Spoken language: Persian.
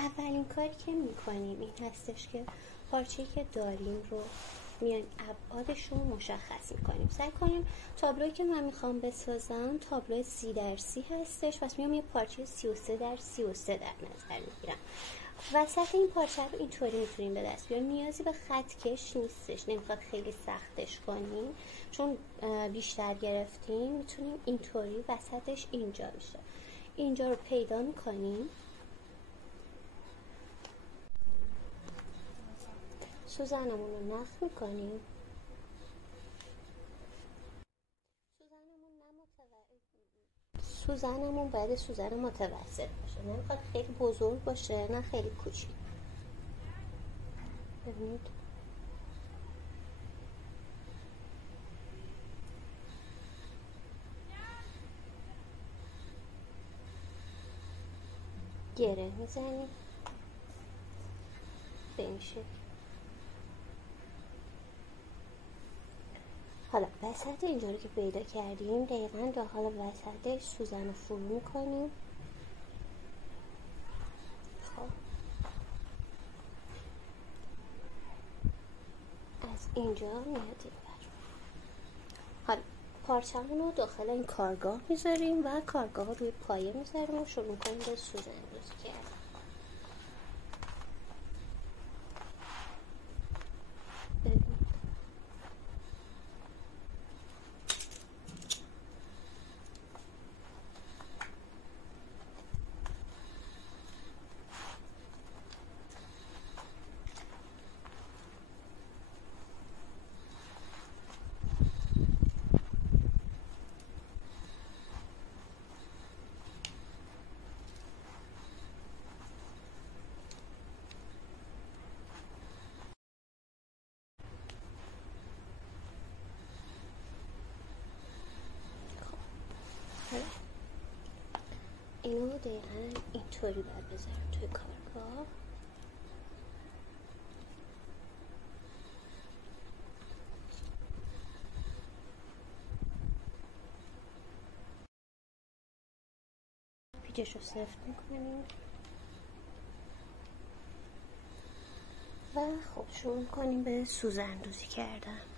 اولین کاری که میکنیم این هستش که پارچه‌ای که داریم رو میایم ابعادش رو مشخص میکنیم. سعی کنیم تابلویی که من میخوام بسازم تابلو 30x30 هستش، پس میام یه پارچه 33x33 در نظر میگیرم. وسط این پارچه رو اینطوری میتونیم به دست بیاریم، نیازی به خط کش نیستش، نمیخواد خیلی سختش کنیم چون بیشتر گرفتیم. میتونیم اینطوری وسطش اینجا میشه، اینجا رو پیدا میکنیم، سوزنمون رو نخ میکنیم. سوزنمون باید سوزن متوسط باشه، نمیخواد خیلی بزرگ باشه نه خیلی کوچیک. ببینید گره میزنیم به این شکل. حالا وسط اینجا رو که پیدا کردیم دقیقا داخل وسطش سوزن رو فرو میکنیم. خب از اینجا میاد این بر. حالا پارچمون رو داخل این کارگاه میذاریم و کارگاه رو روی پایه میذاریم و شروع کنیم به سوزن روزی کردن. اینو دقیقا اینطوری باید بذارم توی کارگاه. پیچش رو سفت میکنیم و خب شروع کنیم به سوزن دوزی کردن.